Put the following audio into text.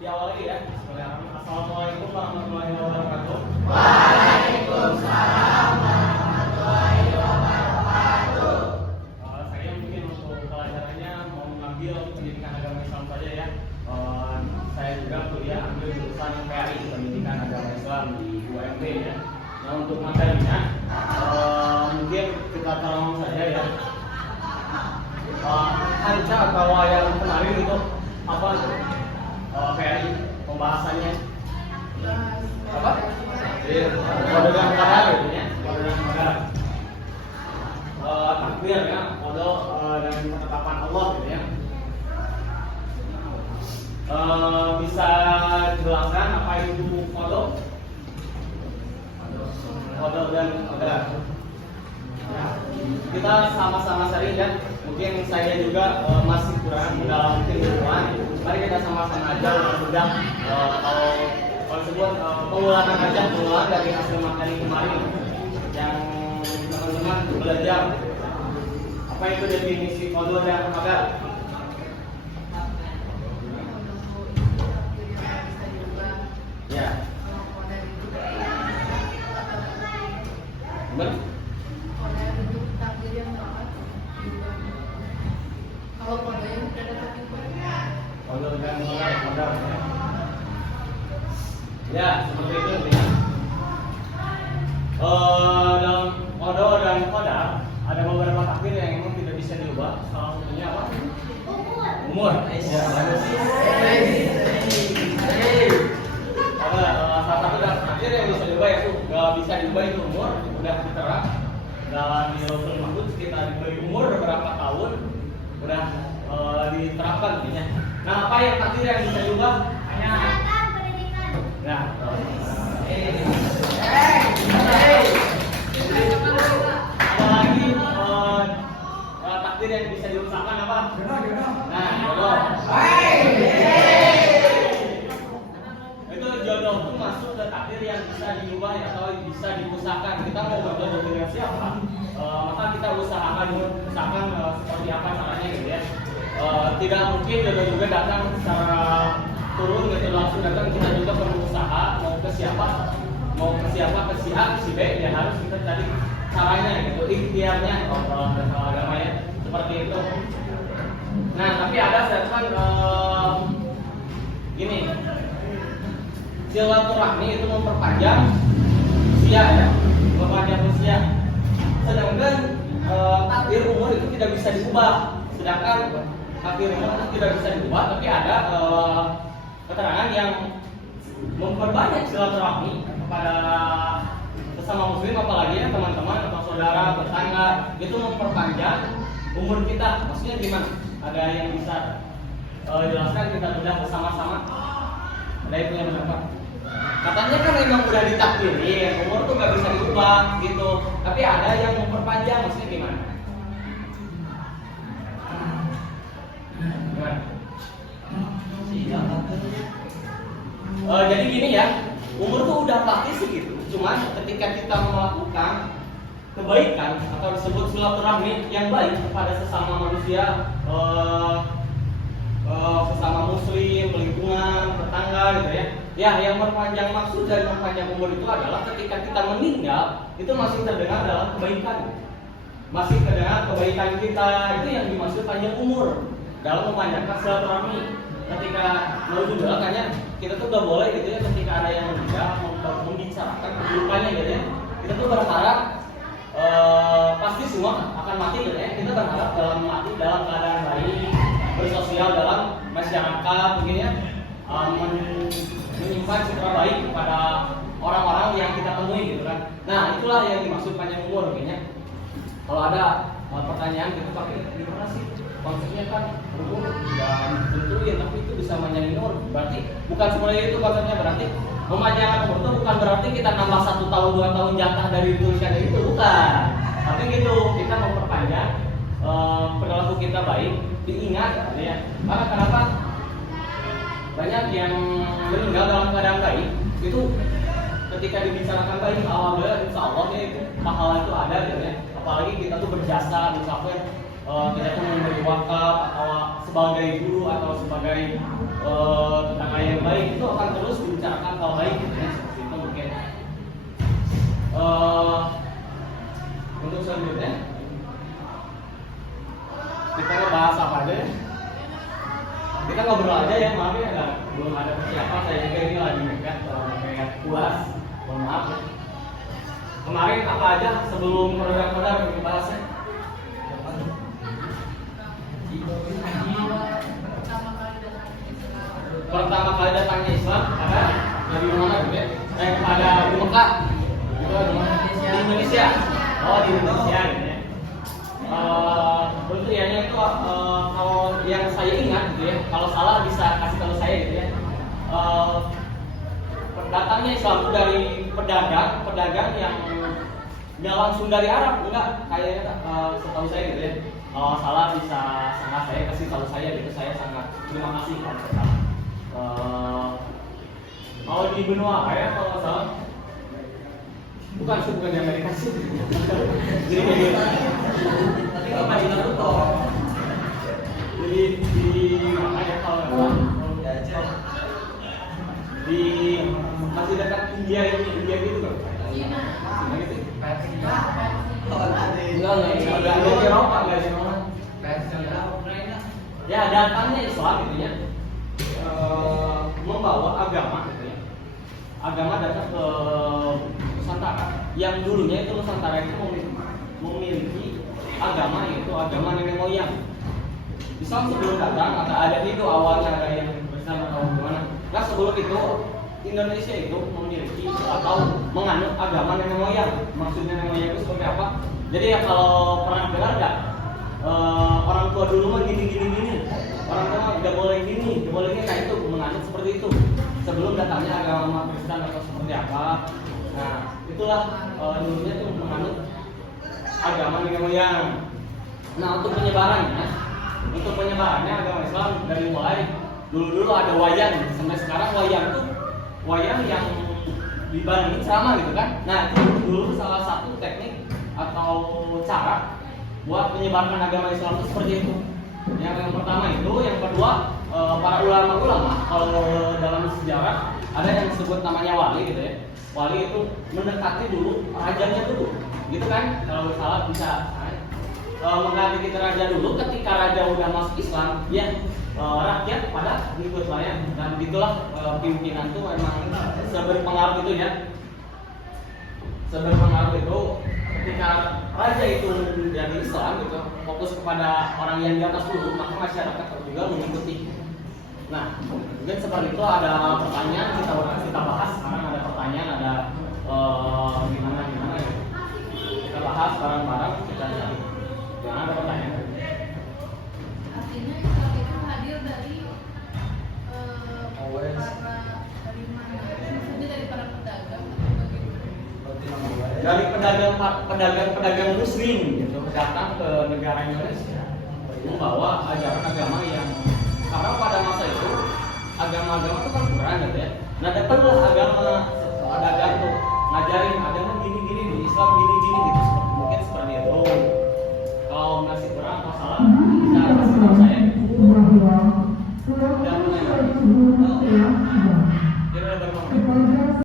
diawali ya. Assalamualaikum warahmatullahi wabarakatuh. Waalaikumsalam warahmatullahi wabarakatuh. Saya mungkin untuk pelajarannya mau mengambil pendidikan agama Islam saja ya. Saya juga kuliah ambil jurusan PAI Pendidikan Agama Islam di UMB ya. Nah untuk materinya mungkin kita tolong saja ya. Anca atau yang kemarin itu apa? PAI pembahasannya apa? Kode dan negara gitu ya. Kode dan negara. Takbir ya, kode dan ketetapan Allah gitu ya. Bisa jelaskan apa itu kode? Kode dan negara. Ya, kita sama-sama sering ya. Mungkin saya juga masih kurang dalam keilmuan. Mari kita sama-sama aja sudah kalau sebut pengulangan aja, pengulangan dari hasil materi kemarin yang teman-teman belajar. Apa itu definisi kode dan negara? Ya. Benar? Kalau kode yang sudah ada Kode dan modal. Ya, seperti itu ya. Dalam kode dan kodar ada beberapa takdir yang memang tidak bisa diubah. Salah satunya apa? Umur. Ya, bagus. Ada salah satu takdir yang bisa diubah itu nggak bisa diubah itu umur. Udah tertera dalam Lauhul Mahfuz kita diberi umur berapa tahun udah diterapkan intinya. Nah, apa yang takdir yang bisa diubah? Hanya nah, ada lagi takdir yang bisa diusahakan apa? Nah, jodoh. Itu jodoh itu masuk ke takdir yang bisa diubah atau bisa diusahakan. Kita mau berjodoh dengan siapa? Maka kita usahakan seperti apa caranya gitu ya. Tidak mungkin jodoh juga datang secara turun gitu langsung datang. Kita juga perlu usaha mau ke siapa ke si A ke si B ya harus kita cari caranya gitu, ikhtiarnya kalau agama ya seperti itu. Nah tapi ada statement gini, silaturahmi itu memperpanjang usia ya, memperpanjang usia. Sedangkan takdir umur itu tidak bisa diubah. Sedangkan takdir umur itu tidak bisa diubah, tapi ada keterangan yang memperbanyak silaturahmi kepada sesama muslim, apalagi ya teman-teman atau saudara, tetangga, itu memperpanjang umur kita. Maksudnya gimana? Ada yang bisa jelaskan kita sudah bersama-sama? Ada itu yang mendapat? Katanya kan memang udah ditakdirin, umur tuh gak bisa diubah gitu. Tapi ada yang memperpanjang, maksudnya gimana? Jadi gini ya, umur tuh udah pasti segitu. Cuman ketika kita melakukan kebaikan atau disebut silaturahmi yang baik kepada sesama manusia, sesama muslim, lingkungan, tetangga gitu ya. Ya, yang memperpanjang maksud dari memperpanjang umur itu adalah ketika kita meninggal itu masih terdengar dalam kebaikan. Masih terdengar kebaikan kita, itu yang dimaksud panjang umur dalam memanjangkan silaturahmi. Ketika mau juga makanya kita tuh gak boleh gitu ya ketika ada yang meninggal membicarakan kehidupannya gitu ya. Kita tuh berharap pasti semua akan mati gitu ya. Kita berharap dalam mati dalam keadaan baik, bersosial dalam masyarakat begini ya, menyimpan citra baik kepada orang-orang yang kita temui gitu kan. Nah itulah yang dimaksud panjang umur kayaknya. Kalau ada pertanyaan gitu pakai gimana sih? Konsepnya kan umur tidak ditentuin, tapi itu bisa memanjangin umur. Berarti bukan sebenarnya itu konsepnya. Berarti memanjangkan umur itu bukan berarti kita nambah 1 tahun 2 tahun jatah dari tulisan itu, bukan. Tapi gitu kita memperpanjang perilaku kita baik, diingat ya. Karena kenapa? Banyak yang meninggal dalam keadaan baik itu ketika dibicarakan baik, alhamdulillah insya Allah ya itu pahala itu ada gitu ya. Apalagi kita tuh berjasa misalkan kita tuh memberi wakaf atau sebagai guru atau sebagai tetangga yang baik itu akan terus dibicarakan hal baik gitu ya, seperti itu mungkin. Untuk selanjutnya kita ngebahas apa aja ya? Kita ngobrol aja ya, maaf ya, belum ada persiapan, saya juga ini lagi megat puas, mohon maaf ya. Kemarin apa aja sebelum produk-produk kita bahasnya? Pertama kali datangnya Islam ada dari mana gitu ya? Pada di Mekah, gitu di Indonesia. Oh di Indonesia gitu ya. Untuk yang itu kalau yang saya ingat gitu ya, kalau salah bisa kasih tahu saya gitu ya. Datangnya Islam itu dari pedagang yang nggak langsung dari Arab, enggak, kayaknya setahu saya gitu ya. Kalau salah bisa sangat saya kasih tahu saya gitu, saya sangat terima kasih kalau salah. Kalau di benua apa ya kalau nggak salah? Bukan di Amerika sih. Jadi kayak gitu. Tapi nggak pernah Naruto. Jadi di mana ya kalau nggak salah? Di masih dekat India gitu kan? Cina gitu. Enggak di Eropa, enggak di mana? Ya datangnya Islam gitu ya. Membawa agama gitu ya. Agama datang ke Nusantara. Yang dulunya itu Nusantara itu memiliki agama, yaitu agama nenek moyang. Islam sebelum datang ada itu awalnya ada yang bersama atau gimana. Nah sebelum itu Indonesia itu memiliki atau menganut agama nenek moyang. Maksudnya nenek moyang itu seperti apa? Jadi ya kalau pernah dengar nggak orang tua dulu mah gini. Orang tua tidak boleh gini, tidak boleh kayak itu, menganut seperti itu. Sebelum datangnya agama Kristen atau seperti apa. Nah itulah dulunya itu menganut agama nenek moyang. Nah untuk penyebarannya agama Islam dari mulai dulu ada wayang sampai sekarang wayang yang dibandingin sama gitu kan. Nah itu dulu salah satu teknik atau cara buat menyebarkan agama Islam itu seperti itu. Yang pertama itu, yang kedua para ulama kalau dalam sejarah ada yang disebut namanya wali gitu ya. Wali itu mendekati dulu rajanya dulu, gitu kan? Kalau salah bisa mengganti raja dulu. Ketika raja udah masuk Islam, ya rakyat pada ikut layan. Dan itulah pimpinan itu memang seberpengaruh itu ya. Seberpengaruh itu ketika raja itu menjadi Islam gitu, fokus kepada orang yang di atas dulu, maka masyarakat juga mengikuti. Nah, mungkin seperti itu. Ada pertanyaan kita bahas. Sekarang ada pertanyaan, ada gimana ya. Kita bahas bareng-bareng, kita cari. Jangan ada pertanyaan. Artinya Islam itu hadir dari dari mana? Maksudnya dari para pedagang atau bagaimana? Dari pedagang muslim gitu datang ke negara Indonesia membawa ajaran agama yang, karena pada masa itu agama-agama itu kan kurang gitu ya. Nah datanglah pedagang tuh ngajarin agama gini di Islam gini gitu, mungkin seperti itu. Kalau masih kurang atau salah bisa kasih tahu saya. Dan